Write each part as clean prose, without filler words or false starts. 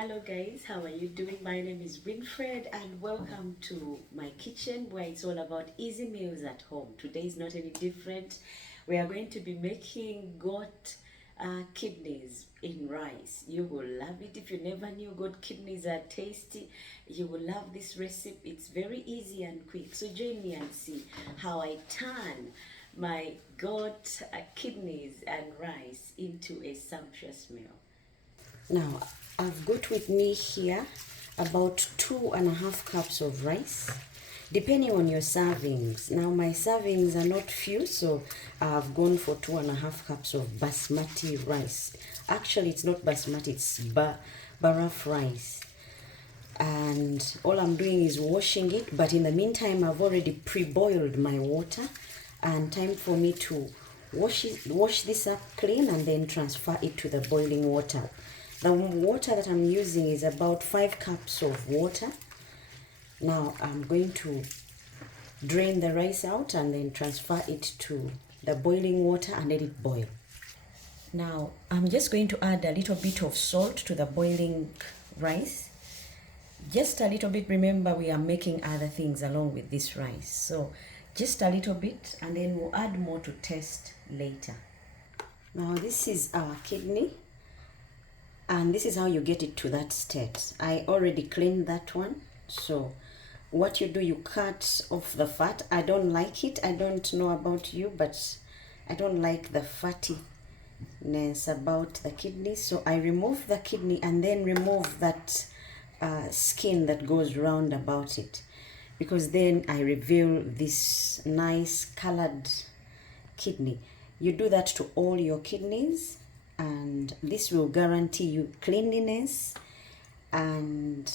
Hello guys, how are you doing? My name is Winfred and welcome to my kitchen where it's all about easy meals at home. Today is not any different. We are going to be making goat kidneys in rice. You will love it. If you never knew goat kidneys are tasty, you will love this recipe. It's very easy and quick. So join me and see how I turn my goat kidneys and rice into a sumptuous meal. Now, I've got with me here about 2.5 cups of rice, depending on your servings. Now, my servings are not few, so I've gone for 2.5 cups of basmati rice. Actually, it's not basmati, it's baraf rice. And all I'm doing is washing it, but in the meantime, I've already pre-boiled my water, and time for me to wash this up clean and then transfer it to the boiling water. The water that I'm using is about 5 cups of water. Now I'm going to drain the rice out and then transfer it to the boiling water and let it boil. Now I'm just going to add a little bit of salt to the boiling rice. Just a little bit. Remember, we are making other things along with this rice. So just a little bit, and then we'll add more to taste later. Now this is our kidney. And this is how you get it to that state. I already cleaned that one. So what you do, you cut off the fat. I don't like it. I don't know about you, but I don't like the fattiness about the kidney. So I remove the kidney and then remove that skin that goes round about it. Because then I reveal this nice colored kidney. You do that to all your kidneys, and this will guarantee you cleanliness and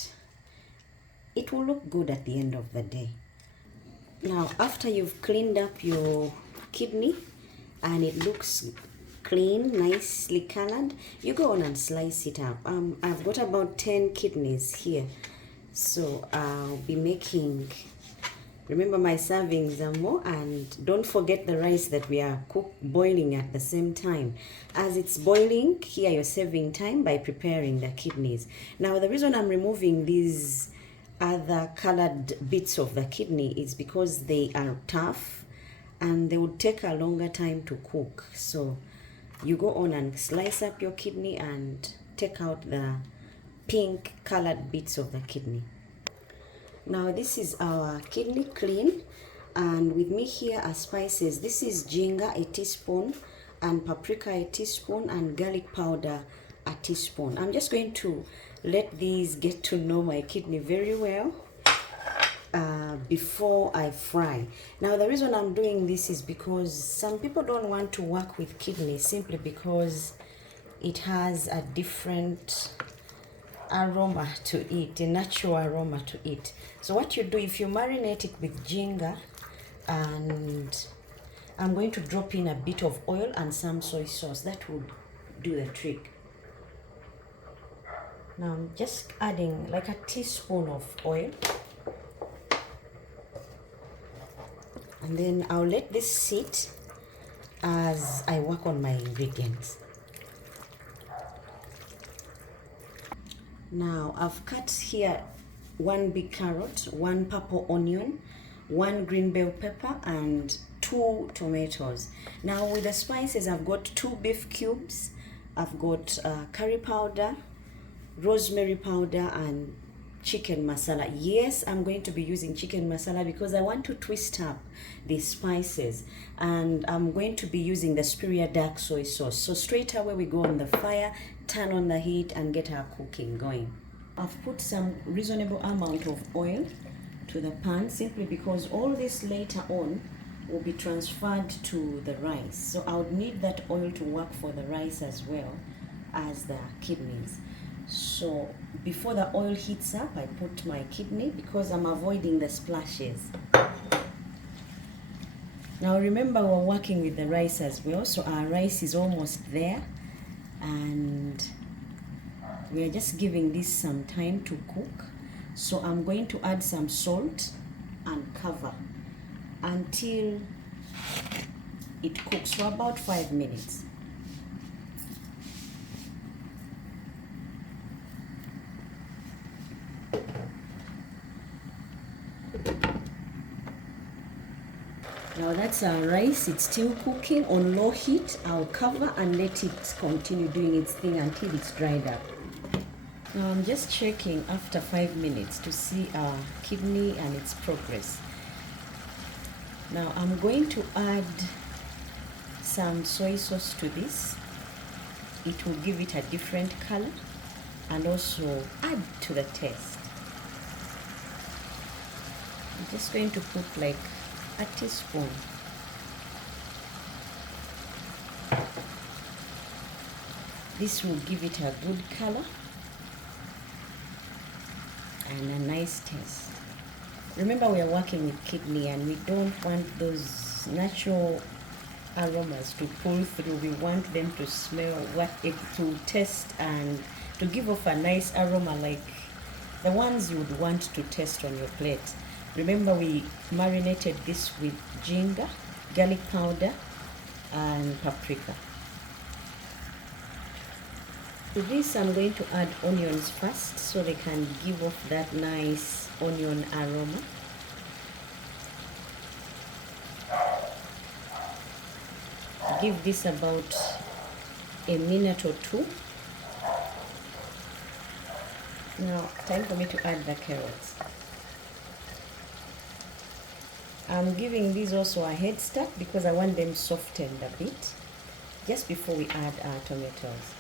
it will look good at the end of the day. Now, after you've cleaned up your kidney and it looks clean, nicely colored, you go on and slice it up. I've got about 10 kidneys here, so I'll be making, remember, my servings are more, and don't forget the rice that we are boiling at the same time. As it's boiling, here you're saving time by preparing the kidneys. Now, the reason I'm removing these other colored bits of the kidney is because they are tough and they would take a longer time to cook. So you go on and slice up your kidney and take out the pink colored bits of the kidney. Now this is our kidney clean, and with me here are spices. This is ginger, a teaspoon, and paprika, a teaspoon, and garlic powder, a teaspoon. I'm just going to let these get to know my kidney very well before I fry. Now the reason I'm doing this is because some people don't want to work with kidney simply because it has a different aroma to it, a natural aroma to it. So what you do, if you marinate it with ginger, and I'm going to drop in a bit of oil and some soy sauce, that would do the trick. Now I'm just adding like a teaspoon of oil, and then I'll let this sit as I work on my ingredients. Now I've cut here 1 big carrot, 1 purple onion, 1 green bell pepper, and 2 tomatoes. Now with the spices, I've got 2 beef cubes, I've got curry powder, rosemary powder, and chicken masala. Yes, I'm going to be using chicken masala because I want to twist up the spices, and I'm going to be using the Superior dark soy sauce. So straight away we go on the fire, turn on the heat, and get our cooking going. I've put some reasonable amount of oil to the pan simply because all this later on will be transferred to the rice. So I would need that oil to work for the rice as well as the kidneys. So before the oil heats up, I put my kidney because I'm avoiding the splashes. Now remember, we're working with the rice as well, so our rice is almost there, and we're just giving this some time to cook. So I'm going to add some salt and cover until it cooks for about 5 minutes. Now that's our rice. It's still cooking on low heat. I'll cover and let it continue doing its thing until it's dried up. Now I'm just checking after 5 minutes to see our kidney and its progress. Now I'm going to add some soy sauce to this. It will give it a different color and also add to the taste. I'm just going to put like a teaspoon. This will give it a good color and a nice taste. Remember, we are working with kidney and we don't want those natural aromas to pull through. We want them to smell, to taste and to give off a nice aroma like the ones you would want to taste on your plate. Remember, we marinated this with ginger, garlic powder, and paprika. To this, I'm going to add onions first so they can give off that nice onion aroma. Give this about a minute or two. Now, time for me to add the carrots. I'm giving these also a head start because I want them softened a bit just before we add our tomatoes.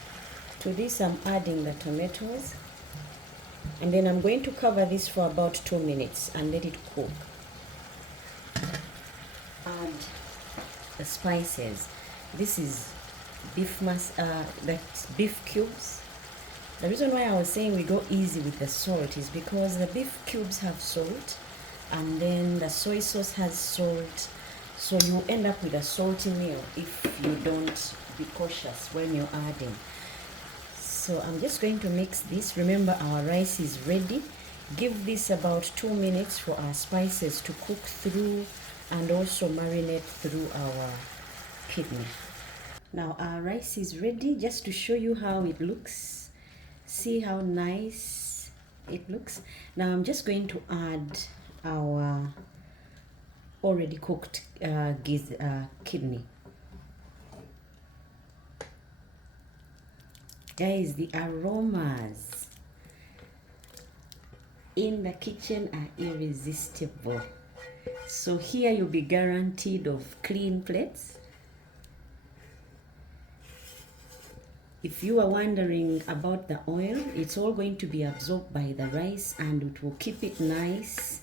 To this, I'm adding the tomatoes and then I'm going to cover this for about 2 minutes and let it cook. Add the spices. This is that's beef cubes. The reason why I was saying we go easy with the salt is because the beef cubes have salt and then the soy sauce has salt, so you end up with a salty meal if you don't be cautious when you're adding. So I'm just going to mix this. Remember, our rice is ready. Give this about 2 minutes for our spices to cook through and also marinate through our kidney. Now our rice is ready. Just to show you how it looks, see how nice it looks. Now I'm just going to add our already cooked kidney. Guys, the aromas in the kitchen are irresistible. So here you'll be guaranteed of clean plates. If you are wondering about the oil, it's all going to be absorbed by the rice and it will keep it nice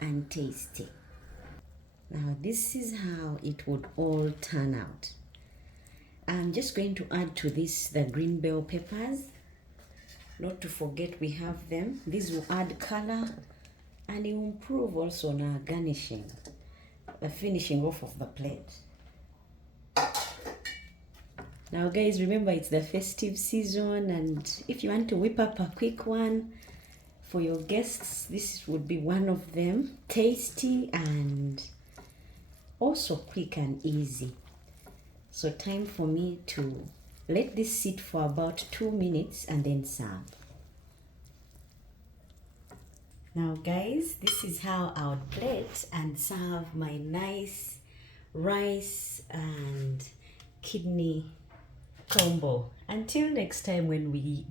and tasty. Now this is how it would all turn out. I'm just going to add to this the green bell peppers. Not to forget, we have them. These will add color and it will improve also on our garnishing, the finishing off of the plate. Now guys, remember it's the festive season and if you want to whip up a quick one for your guests, this would be one of them. Tasty and also quick and easy. So time for me to let this sit for about 2 minutes and then serve. Now guys, this is how I would plate and serve my nice rice and kidney combo. Until next time when we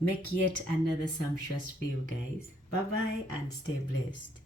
make yet another sumptuous meal, guys. Bye bye and stay blessed.